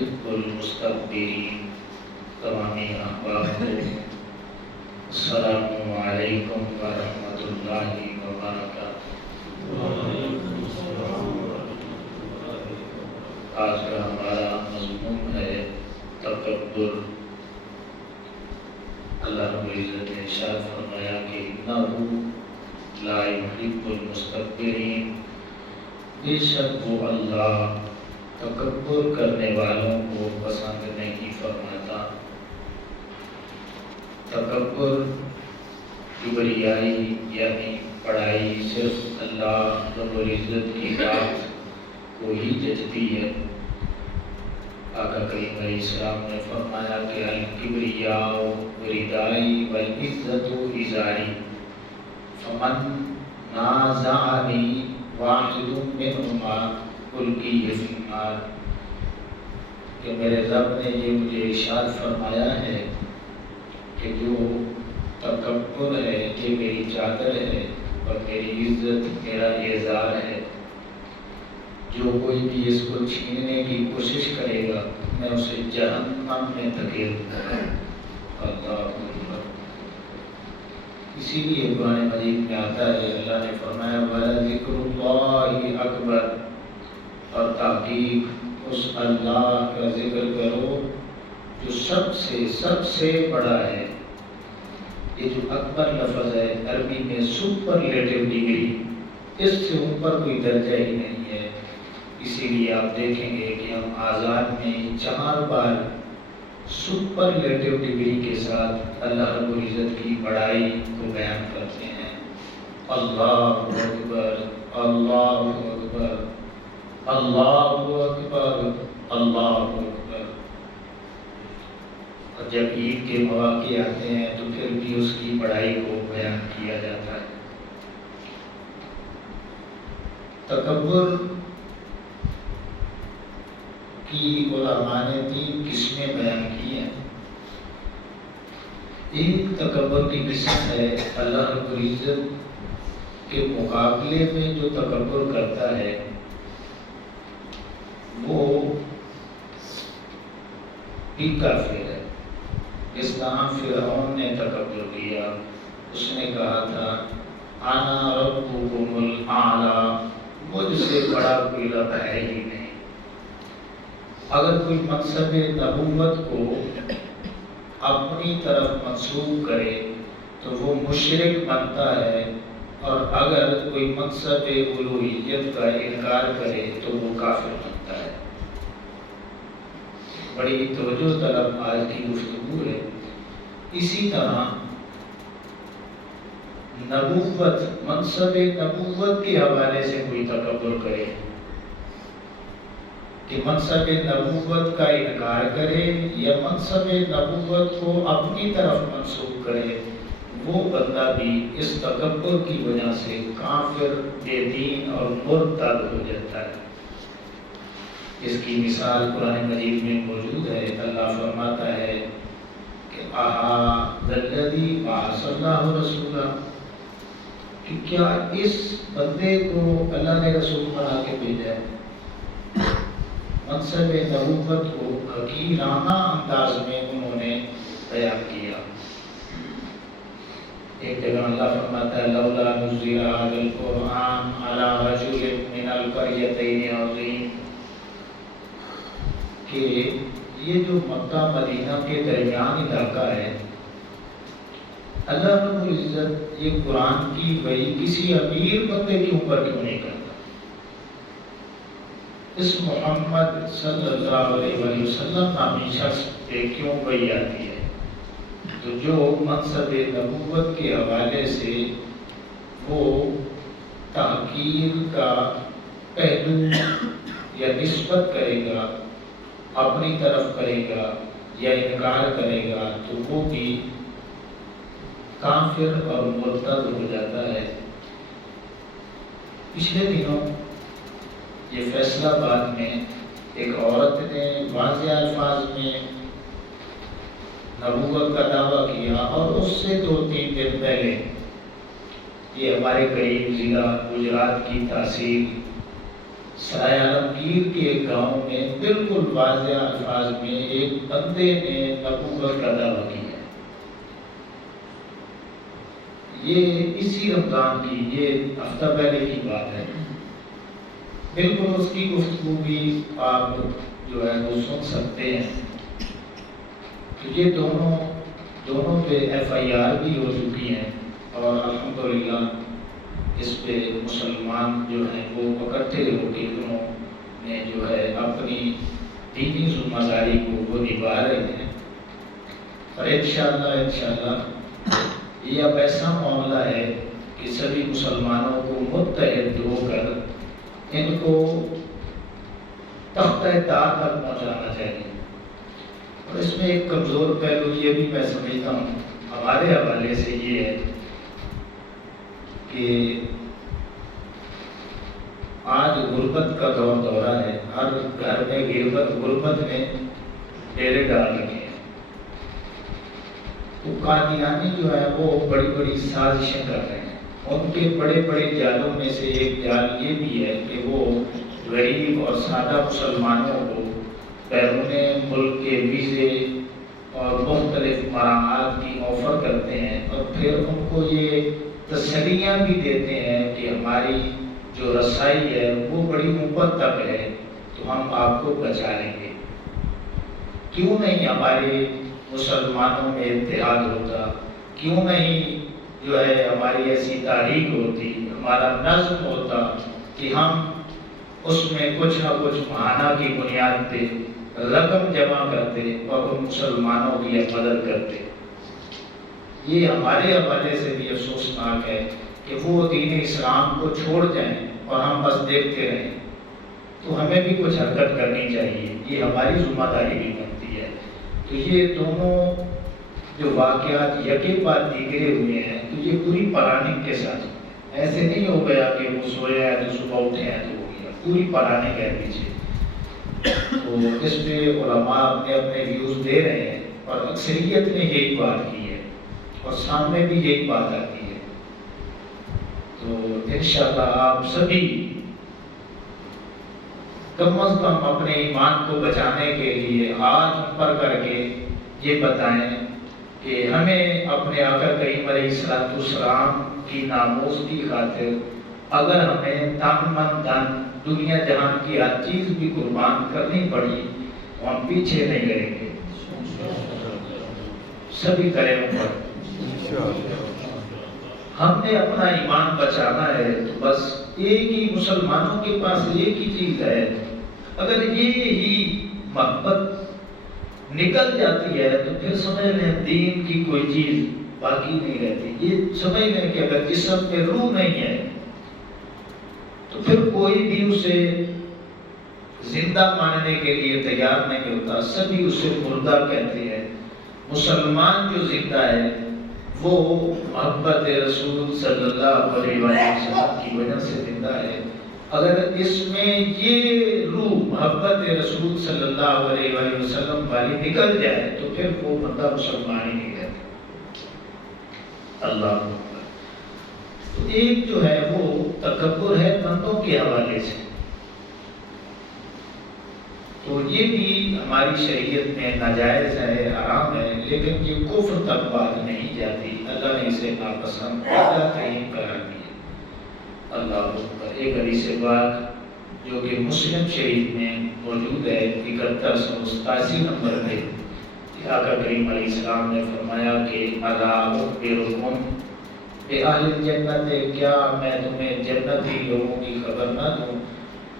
يحب المستكبرين تمام احباب کو السلام علیکم ورحمۃ اللہ وبرکاتہ۔ آج کا ہمارا مضمون ہے تکبر۔ اللہ رب العزت نے ارشاد فرمایا کہ انہ لا یحب المستکبرین، بے شک وہ اللہ تکبر کرنے والوں کو پسند نہیں فرماتا۔ تکبر کبریائی یعنی بڑائی صرف اللہ رب العزت کی ذات کو ہی جچتی ہے۔ آقا کریم علیہ السلام نے فرمایا کہ الکبریاء ردائی والعزت ازاری فمن نازعنی واحد منہما القیہ فی النار، کہ میرے رب نے یہ مجھے ارشاد فرمایا ہے کہ جو تکبر ہے یہ میری چادر ہے اور میری عزت میرا اعزار ہے۔ جو کوئی بھی اس کو چھیننے کی کوشش کرے گا میں اسے جہنم میں دھکیل دوں گا۔ اللہ اکبر۔ اسی لیے قرآن مجید میں آتا ہے، اللہ نے فرمایا وَلَذِكْرُ اللَّهِ أَكْبَرُ، اور تحقیق اس اللہ کا ذکر کرو جو سب سے بڑا ہے۔ یہ جو اکبر لفظ ہے عربی میں سپرلیٹو ڈگری، اس سے اوپر کوئی درجہ ہی نہیں ہے۔ اسی لیے آپ دیکھیں گے کہ ہم آزاد میں 4 بار سپرلیٹو ڈگری کے ساتھ اللہ رب العزت کی بڑائی کو بیان کرتے ہیں۔ اللہ اکبر، اللہ اکبر، اللہ اکبر، اللہ اکبر۔ اور جب عید کے مواقع آتے ہیں تو پھر بھی اس کی بڑائی کو بیان کیا جاتا ہے۔ تکبر کی علماء نے 3 قسمیں بیان کی ہیں۔ ایک تکبر کی قسم ہے اللہ رب العزت کے مقابلے میں جو تکبر کرتا ہے وہ بھی کافر ہے۔ اس طرح فرعون نے تکبر کیا، اس نے کہا تھا انا ربکم الاعلی، مجھ سے بڑا کوئی رب ہے ہی نہیں۔ اگر کوئی منصب نبوت کو اپنی طرف منسوب کرے تو وہ مشرک بنتا ہے، اور اگر کوئی منصب الوہیت کا انکار کرے تو وہ کافر بنتا ہے۔ بڑی توجہ طلب آج کی گفتگو ہے۔ اسی طرح نبوت، منصب نبوت کے حوالے سے کوئی تکبر کرے کہ منصب نبوت کا انکار کرے یا منصب نبوت کو اپنی طرف منسوب کرے، وہ بندہ بھی اس تکبر کی وجہ سے کافر، بے دین اور مرتد ہو جاتا ہے۔ اس کی مثال قرآن مجید میں موجود ہے۔ اللہ فرماتا ہے کہ اَهَٰذَا الَّذِي بَعَثَ اللَّهُ رَسُولًا، کہ کیا اس بندے کو اللہ نے رسول بنا کے بھیجا ہے۔ منصب نبوت کو حقیرانہ انداز میں انہوں نے بیان کیا۔ ایک جگہ اللہ فرماتا ہے لولا نزل هذا القرآن على رجل من القريتين عظيم، کہ یہ جو مکہ مدینہ کے درمیان علاقہ ہے، اللہ رب العزت یہ قرآن کی وحی کسی امیر بندے کے اوپر کیوں نہیں کرتا؟ اس محمد صلی اللہ علیہ وسلم نامی شخص پہ کیوں وحی آتی ہے؟ تو جو منصب نبوت کے حوالے سے وہ تحقیر کا پہلو یا نسبت کرے گا، اپنی طرف کرے گا یا انکار کرے گا تو وہ بھی کافر اور مرتد ہو جاتا ہے۔ پچھلے دنوں یہ فیصلہ آباد میں ایک عورت نے واضح الفاظ میں نبوت کا دعویٰ کیا، اور اس سے 2-3 دن پہلے یہ ہمارے قریب ضلع گجرات کی تحصیل سرائے عالمگیر کے ایک گاؤں میں بالکل واضح الفاظ میں ایک بندے نے نبوت کا دعویٰ کیا. یہ اسی رمضان کی، یہ ہفتہ پہلے کی بات ہے. بالکل اس کی گفتگو بھی آپ جو ہے وہ سن سکتے ہیں. تو یہ دونوں پہ FIR بھی ہو چکی ہیں اور الحمدللہ اس پہ مسلمان جو ہیں وہ اکٹھے ہو کے انہوں نے جو ہے اپنی دینی ذمہ داری کو وہ نبھا رہے ہیں. اور انشاءاللہ یہ اب ایسا معاملہ ہے کہ سبھی مسلمانوں کو متحد ہو کر ان کو تختہ طاعت تک پہنچانا چاہیے. اور اس میں ایک کمزور پہلو یہ بھی میں سمجھتا ہوں ہمارے حوالے سے یہ ہے کہ آج غربت کا دورہ ہے. ہر گھر میں غربت میں ڈیرے ڈال رکھے ہیں. تو قادیانی جو ہے وہ بڑی بڑی سازشیں کر رہے ہیں. ان کے بڑے بڑے جالوں میں سے ایک جال یہ بھی ہے کہ وہ غریب اور سادہ مسلمانوں کو بیرون ملک کے ویزے اور مختلف مراحات کی آفر کرتے ہیں اور پھر ان کو یہ تسلیاں بھی دیتے ہیں کہ ہماری جو رسائی ہے وہ بڑی مدت تک ہے تو ہم آپ کو بچا لیں گے. کیوں نہیں ہمارے مسلمانوں میں اتحاد ہوتا؟ کیوں نہیں جو ہے ہماری ایسی تاریخ ہوتی، ہمارا نظم ہوتا کہ ہم اس میں کچھ نہ کچھ ماہانہ کی بنیاد پہ رقم جمع کرتے اور ان مسلمانوں کی مدد کرتے. یہ ہمارے حوالے سے بھی افسوسناک ہے کہ وہ دین اسلام کو چھوڑ جائیں اور ہم بس دیکھتے رہیں. تو ہمیں بھی کچھ حرکت کرنی چاہیے، یہ ہماری ذمہ داری بھی بنتی ہے. تو یہ دونوں جو واقعات یکے بعد دیگرے ہوئے ہیں تو یہ پوری پلاننگ کے ساتھ ہوئے ہیں. ایسے نہیں ہو گیا کہ وہ سویا ہے تو صبح اٹھے ہیں تو ہو گیا. پوری پلاننگ ہے پیچھے. تو اس پہ علماء اپنے ویوز دے رہے ہیں اور اکثریت نے یہی بات کی ہے اور سامنے بھی یہی بات آتی ہے. تو انشاءاللہ آپ سبھی کم از کم اپنے ایمان کو بچانے کے لیے ہاتھ اوپر کر کے یہ بتائیں کہ ہمیں اپنے آقا کریم علیہ السلام کی ناموس کی خاطر اگر ہمیں تن من دھن دنیا جہان کی ہر چیز بھی قربان کرنی پڑی تو ہم پیچھے نہیں رہیں گے. سبھی کریں اوپر. ہم نے اپنا ایمان بچانا ہے تو بس ایک ہی مسلمانوں کے پاس ایک ہی چیز ہے. اگر یہ ہی محبت نکل جاتی ہے تو پھر سمجھ لیں دین کی کوئی چیز باقی نہیں رہتی. یہ سمجھ لیں کہ اگر جسم میں روح نہیں ہے تو پھر کوئی بھی اسے زندہ ماننے کے لیے تیار نہیں ہوتا. سبھی اسے مردہ کہتے ہیں. مسلمان جو زندہ ہے وہ محبت رسول صلی اللہ علیہ وسلم کی وجہ سے زندہ ہے. اگر اس میں یہ روح محبت رسول صلی اللہ علیہ وسلم والی نکل جائے تو پھر وہ بندہ مسلمان ہی نہیں رہتا. اللہ اکبر. تو ایک جو ہے وہ تکبر ہے بندوں کے حوالے سے. تو یہ بھی ہماری شریعت میں ناجائز ہے، حرام ہے، لیکن یہ کفر تک بات نہیں جاتی. اللہ نے اسے ناپسند تحریم قرار دیا. اللہ اکبر. ایک حدیث پاک جو کہ مسلم شریف میں موجود ہے 7187 نمبر پہ آقا کریم علیہ السلام نے فرمایا کہ الا اخبرکم بأہل الجنت، کیا میں تمہیں جنتی لوگوں کی خبر نہ دوں؟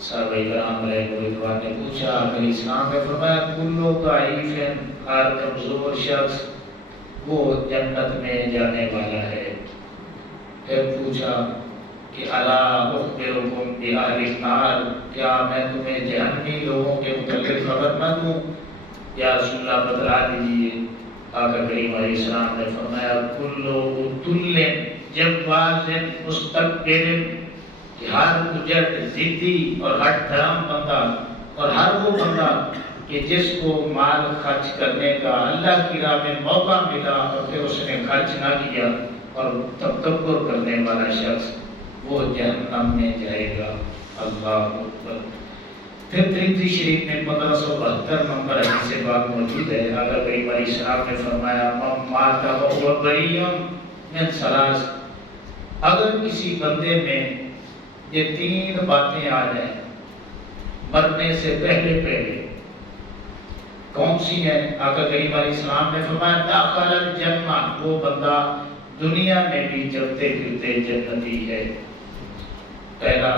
صحابہ کرام علیہ رضوان نے پوچھا. آقا علیہ السلام نے فرمایا کلو ضعیف، ہر کمزور شخص وہ جنت میں جانے والا ہے. پھر پوچھا کہ الا اخبرکم بأہل النار، کیا میں تمہیں جہنمی لوگوں کے متعلق خبر نہ دوں؟ یا رسول اللہ بتلا دیجیے. آقا کریم علیہ السلام نے فرمایا کلو عتل جواز مستکبر، کہ ہر اجڑ ضدی اور ہٹ دھرم بندہ اور ہر وہ بندہ کہ جس کو مال خرچ کرنے کا اللہ کی راہ میں موقع ملا اور پھر اس نے خرچ نہ کیا اور تکبر کرنے والا شخص وہ جہنم میں جائے گا. اللہ اکبر۔ پھر ترمذی شریف میں 1572 نمبر حدیث پاک موجود ہے، آقا کریم علیہ السلام نے فرمایا من مات وهو بری من ثلاث، اگر کسی بندے میں یہ 3 باتیں آ جائیں مرنے سے پہلے، کون سی ہیں؟ آقا کریم علیہ السلام نے فرمایا داخل الجنہ، وہ بندہ دنیا میں بھی چلتے پھرتے جنتی ہے۔ پہلا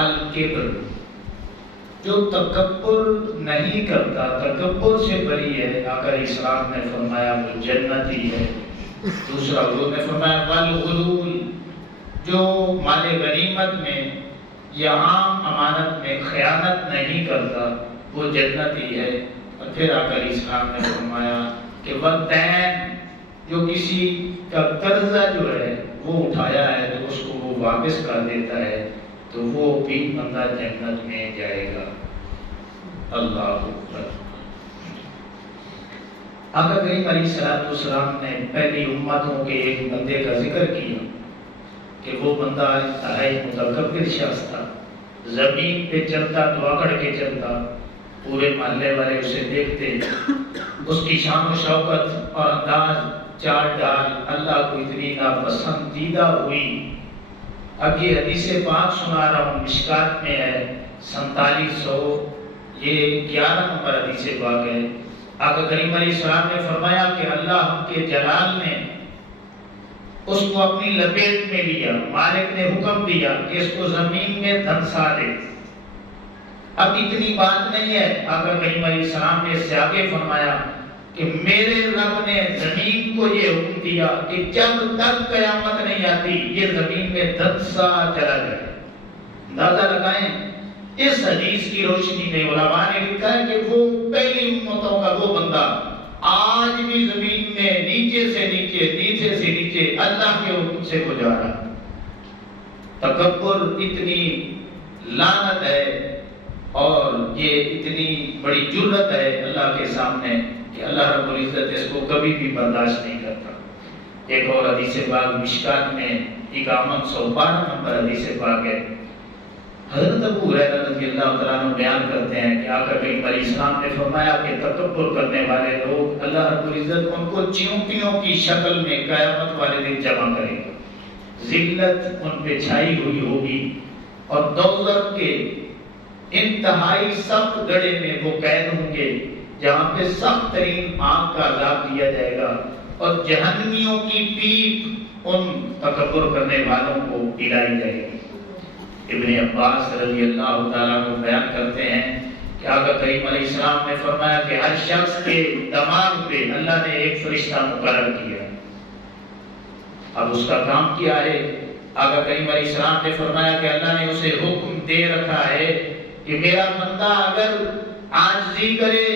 الکبر، جو تکبر نہیں کرتا، تکبر سے بری ہے، آقا علیہ السلام نے فرمایا وہ جنتی ہے۔ دوسرا حضور نے فرمایا والغلول، جو مال غنیمت میں یا عام امانت میں خیانت نہیں کرتا، وہ جنتی ہے۔ اور پھر آقا علیہ السلام نے فرمایا کہ والدین، جو کسی کا قرضہ جو ہے وہ اٹھایا ہے تو اس کو وہ واپس کر دیتا ہے، تو وہ بھی بندہ جنت میں جائے گا۔ اللہ اکبر۔ آقا کریم علیہ السلام نے پہلی امتوں کے ایک بندے کا ذکر کیا کہ وہ بندہ انتہائی متکبر شخص تھا، زمین پہ چلتا تو اکڑ کے چلتا، پورے محلے والے اسے دیکھتے، اس کی شان و شوکت اور انداز چال ڈال اللہ کو اتنی ناپسندیدہ ہوئی۔ اب یہ حدیث پاک سنا رہا ہوں، مشکات میں ہے 4700، یہ 11 نمبر حدیث پاک ہے۔ آقا کریم علیہ السلام نے فرمایا کہ اللہ کے جلال نے اس کو اپنی لپیٹ میں لیا، مالک نے حکم دیا کہ اس کو زمین میں دھنسا دے۔ اب اتنی بات نہیں ہے، آقا کریم علیہ السلام نے اس سے آگے فرمایا کہ میرے رب نے زمین کو یہ حکم دیا کہ جب تک قیامت نہیں آتی یہ زمین میں دھنسا چلا جائے۔ اندازہ لگائیں، اس حدیث کی روشنی میں علماء نے لکھا ہے کہ وہ پہلی امتوں کا وہ بندہ آج بھی زمین میں نیچے سے نیچے اللہ کے حکم سے گزارا۔ تکبر اتنی لعنت ہے اور یہ اتنی بڑی جرت ہے اللہ کے سامنے کہ اللہ رب العزت اس کو کبھی بھی برداشت نہیں کرتا۔ ایک اور حدیث پاک مشکات میں 5112 نمبر حدیث پاک ہے، حضرت ابو ہریرہ رضی اللہ تعالیٰ عنہ بیان کرتے ہیں کہ آقا کریم علیہ السلام نے فرمایا کہ تکبر کرنے والے لوگ اللہ رب العزت ان کو چیونٹیوں کی شکل میں قیامت والے دن جمع کرے گا، ذلت ان پہ چھائی ہوئی ہوگی اور دوزخ کے انتہائی سخت گڑھے میں وہ قید ہوں گے جہاں پہ سخت ترین آگ کا عذاب دیا جائے گا، اور جہنمیوں کی پیپ ان تکبر کرنے والوں کو پلائی جائے گی۔ ابن عباس رضی اللہ تعالیٰ عنہ بیان کرتے ہیں کہ آقا کریم علیہ السلام نے فرمایا کہ ہر شخص کے دماغ پہ اللہ نے ایک فرشتہ مقرر کیا، اب اس کا کام کیا ہے؟ آقا کریم علیہ السلام نے فرمایا کہ اللہ نے اسے حکم دے رکھا ہے کہ میرا بندہ اگر عاجزی کرے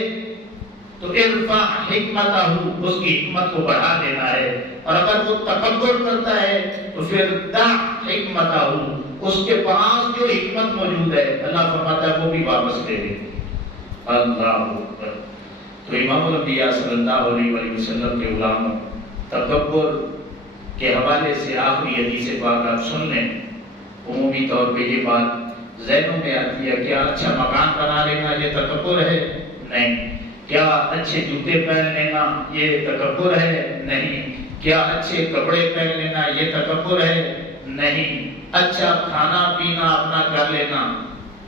تو ارفع حکمتہ، اس کی حکمت کو بڑھا دینا ہے، اور اگر وہ تکبر کرتا ہے تو پھر دع حکمتہ، اس کے پاس جو حکمت موجود ہے اللہ فرماتا ہے وہ بھی واپس لے دے۔ اللہ اکبر۔ تو امام الانبیاء صلی اللہ علیہ وآلہ وسلم کے غلاموں، تکبر کے حوالے سے آخری حدیث پاک آپ سن لیں۔ عمومی طور پہ یہ بات ذہنوں میں آتی ہے، کیا اچھا مکان بنا لینا یہ تکبر ہے؟ نہیں۔ کیا اچھے جوتے پہن لینا یہ تکبر ہے؟ نہیں۔ کیا اچھے کپڑے پہن لینا یہ تکبر ہے؟ نہیں۔ اچھا کھانا پینا اپنا کر لینا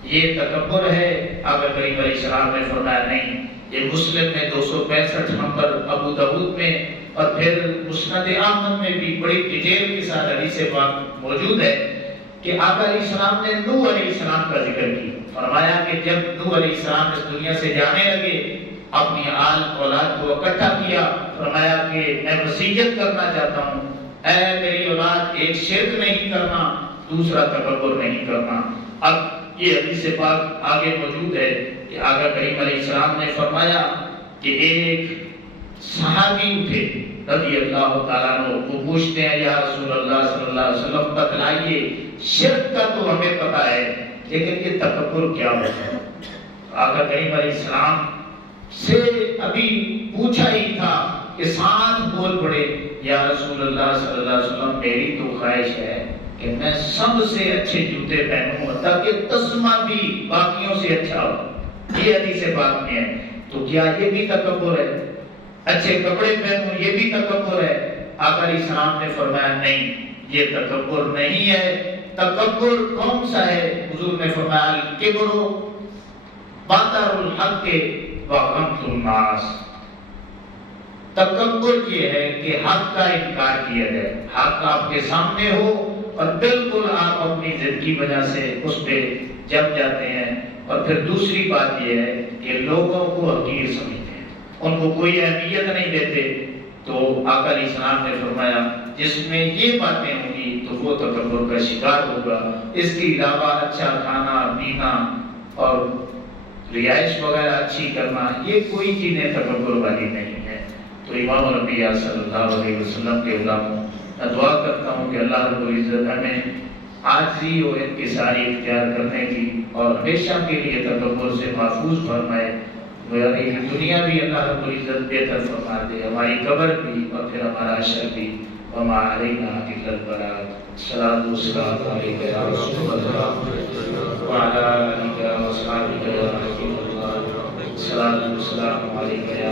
یہ تکبر ہے؟ آقا کریم علیہ السلام نے فرمایا نہیں۔ یہ مسلم میں 265 نمبر، ابو داؤد میں اور پھر مسند احمد میں بھی بڑی ڈیٹیل کے ساتھ حدیث پاک موجود ہے کہ آقا علیہ السلام نے نوح علیہ السلام کا ذکر کیا، فرمایا کہ جب نوح علیہ السلام اس دنیا سے جانے لگے اپنی آل اولاد کو اکٹھا کیا، فرمایا کہ میں وصیت کرنا چاہتا ہوں، اے میری اولاد، ایک شرک نہیں کرنا، دوسرا تکبر نہیں کرنا۔ اب یہ حدیث پاک آگے موجود ہے کہ آقا کریم علیہ السلام نے فرمایا کہ ایک صحابی اٹھے رضی اللہ تعالیٰ عنہ، وہ پوچھتے ہیں یا رسول اللہ صلی اللہ علیہ وسلم بتلائیے، شرک کا تو ہمیں پتہ ہے لیکن یہ تکبر کیا ہوتا ہے؟ آقا کریم علیہ السلام سے ابھی پوچھا ہی تھا کہ ساتھ بول پڑے یا رسول اللہ صلی اللہ علیہ وسلم، میری تو خواہش ہے کہ میں سب سے اچھے جوتے پہنوں تاکہ تسمہ بھی باقیوں سے اچھا ہو، یہ حدیث پاک میں ہے۔ تو کیا یہ بھی تکبر ہے؟ اچھے کپڑے پہنوں یہ بھی تکبر ہے؟ آقا علیہ السلام نے فرمایا نہیں، یہ تکبر نہیں ہے۔ تکبر کون سا ہے؟ حضور نے فرمایا الکبر بطر الحق وغمط الناس، تکبر یہ ہے کہ حق کا انکار کیا جائے، حق آپ کے سامنے ہو اور بالکل آپ اپنی ضد کی وجہ سے اس پہ جم جاتے ہیں۔ اور پھر دوسری بات یہ ہے کہ لوگوں کو حقیر سمجھتے ہیں، ان کو کوئی اہمیت نہیں دیتے۔ تو آقا علیہ السلام نے فرمایا جس میں یہ باتیں ہوں گی تو وہ تکبر کا شکار ہوگا۔ اس کے علاوہ اچھا کھانا پینا اور رہائش وغیرہ اچھی کرنا، یہ کوئی چیزیں تکبر والی نہیں ہے۔ تو امام الانبیاء صلی اللہ علیہ وسلم کے غلاموں، میں دعا کرتا ہوں کہ اللہ رب العزت ہمیں عاجزی اور انکساری اختیار کرنے کی اور ہمیشہ کے لیے تکبر سے محفوظ فرمائے۔ ہماری دنیا بھی اللہ رب العزت بہتر فرما دے، ہماری قبر بھی اور پھر ہمارا حشر بھی۔ وما علینا الا البلاغ۔ الصلاۃ والسلام علیک یا رسول اللہ وعلی آلک و اصحابک یا رسول اللہ۔ الصلاۃ والسلام علیک یا